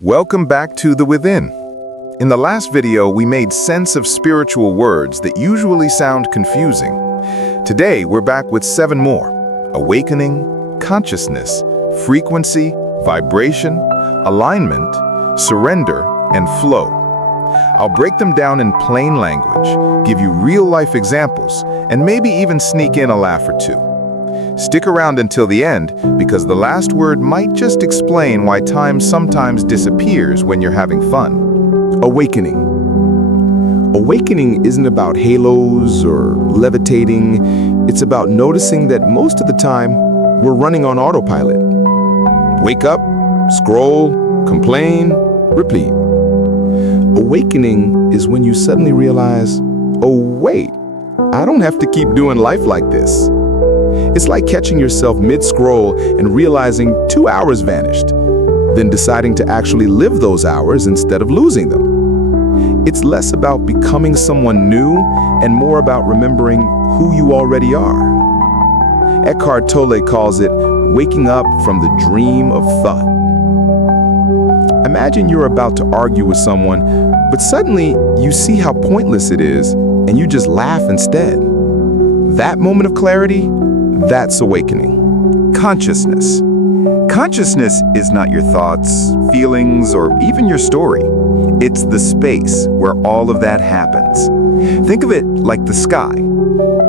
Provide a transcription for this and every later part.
Welcome back to The Within. In the last video, we made sense of spiritual words that usually sound confusing. Today, we're back with 7 more: awakening, consciousness, frequency, vibration, alignment, surrender, and flow. I'll break them down in plain language, give you real-life examples, and maybe even sneak in a laugh or two. Stick around until the end, because the last word might just explain why time sometimes disappears when you're having fun. Awakening. Awakening isn't about halos or levitating. It's about noticing that most of the time, we're running on autopilot. Wake up, scroll, complain, repeat. Awakening is when you suddenly realize, oh wait, I don't have to keep doing life like this. It's like catching yourself mid-scroll and realizing 2 hours vanished, then deciding to actually live those hours instead of losing them. It's less about becoming someone new and more about remembering who you already are. Eckhart Tolle calls it waking up from the dream of thought. Imagine you're about to argue with someone, but suddenly you see how pointless it is and you just laugh instead. That moment of clarity, that's awakening. Consciousness. Consciousness is not your thoughts, feelings, or even your story. It's the space where all of that happens. Think of it like the sky.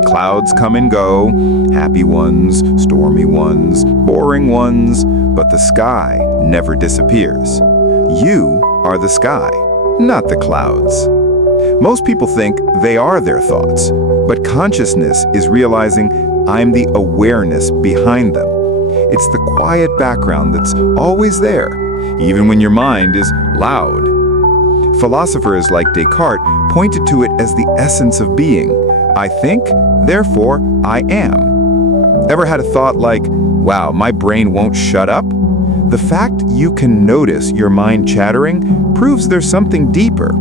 Clouds come and go, happy ones, stormy ones, boring ones, but the sky never disappears. You are the sky, not the clouds. Most people think they are their thoughts, but consciousness is realizing I'm the awareness behind them. It's the quiet background that's always there, even when your mind is loud. Philosophers like Descartes pointed to it as the essence of being. I think, therefore I am. Ever had a thought like, wow, my brain won't shut up? The fact you can notice your mind chattering proves there's something deeper.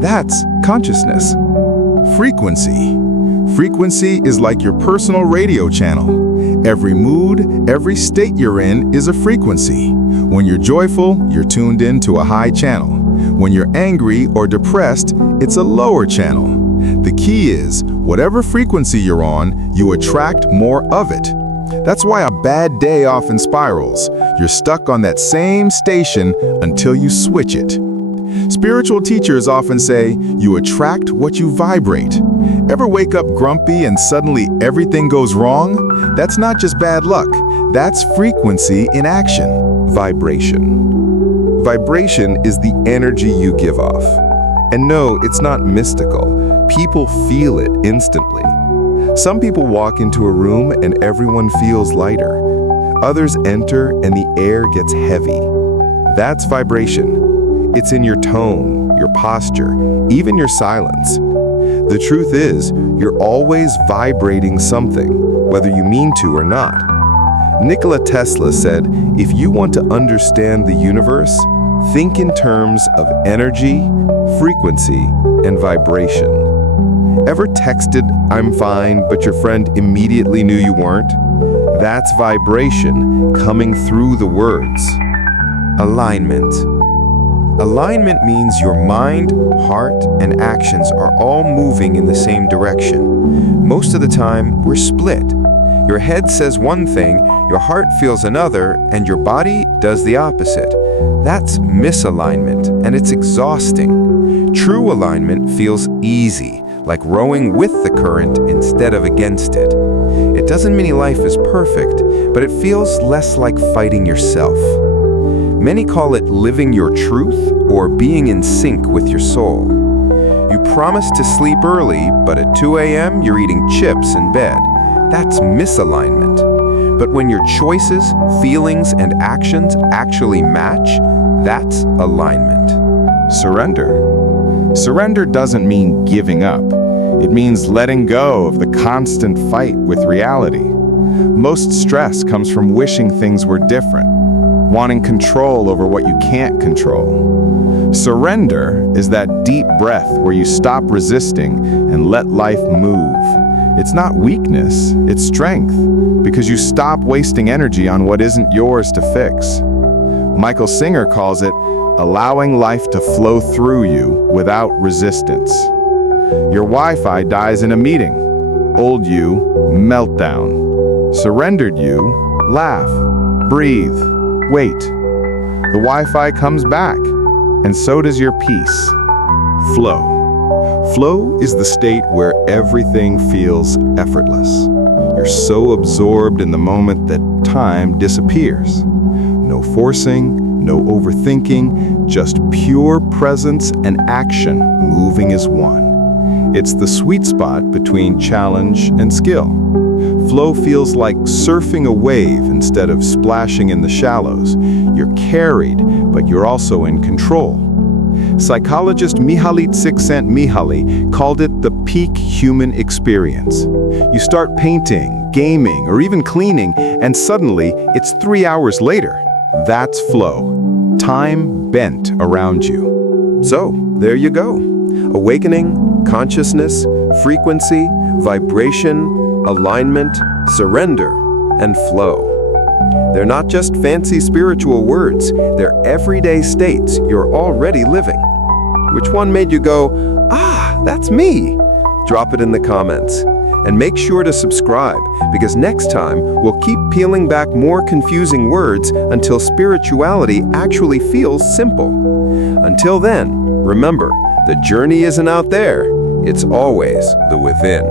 That's consciousness. Frequency. Frequency is like your personal radio channel. Every mood, every state you're in is a frequency. When you're joyful, you're tuned in to a high channel. When you're angry or depressed, it's a lower channel. The key is, whatever frequency you're on, you attract more of it. That's why a bad day often spirals. You're stuck on that same station until you switch it. Spiritual teachers often say, you attract what you vibrate. Ever wake up grumpy and suddenly everything goes wrong? That's not just bad luck. That's frequency in action. Vibration. Vibration is the energy you give off. And no, it's not mystical. People feel it instantly. Some people walk into a room and everyone feels lighter. Others enter and the air gets heavy. That's vibration. It's in your tone, your posture, even your silence. The truth is, you're always vibrating something, whether you mean to or not. Nikola Tesla said, if you want to understand the universe, think in terms of energy, frequency, and vibration. Ever texted, I'm fine, but your friend immediately knew you weren't? That's vibration coming through the words. Alignment. Alignment means your mind, heart, and actions are all moving in the same direction. Most of the time, we're split. Your head says one thing, your heart feels another, and your body does the opposite. That's misalignment, and it's exhausting. True alignment feels easy, like rowing with the current instead of against it. It doesn't mean life is perfect, but it feels less like fighting yourself. Many call it living your truth or being in sync with your soul. You promise to sleep early, but at 2 a.m. you're eating chips in bed. That's misalignment. But when your choices, feelings, and actions actually match, that's alignment. Surrender. Surrender doesn't mean giving up. It means letting go of the constant fight with reality. Most stress comes from wishing things were different, wanting control over what you can't control. Surrender is that deep breath where you stop resisting and let life move. It's not weakness, it's strength, because you stop wasting energy on what isn't yours to fix. Michael Singer calls it allowing life to flow through you without resistance. Your Wi-Fi dies in a meeting. Old you, meltdown. Surrendered you, laugh, breathe, wait. The Wi-Fi comes back, and so does your peace. Flow. Flow is the state where everything feels effortless. You're so absorbed in the moment that time disappears. No forcing, no overthinking, just pure presence and action moving as one. It's the sweet spot between challenge and skill. Flow feels like surfing a wave instead of splashing in the shallows. You're carried, but you're also in control. Psychologist Mihaly Csikszentmihalyi called it the peak human experience. You start painting, gaming, or even cleaning, and suddenly it's 3 hours later. That's flow. Time bent around you. So, there you go. Awakening, consciousness, frequency, vibration, alignment, surrender, and flow. They're not just fancy spiritual words, they're everyday states you're already living. Which one made you go, "Ah, that's me"? Drop it in the comments. And make sure to subscribe, because next time we'll keep peeling back more confusing words until spirituality actually feels simple. Until then, remember, the journey isn't out there, it's always the within.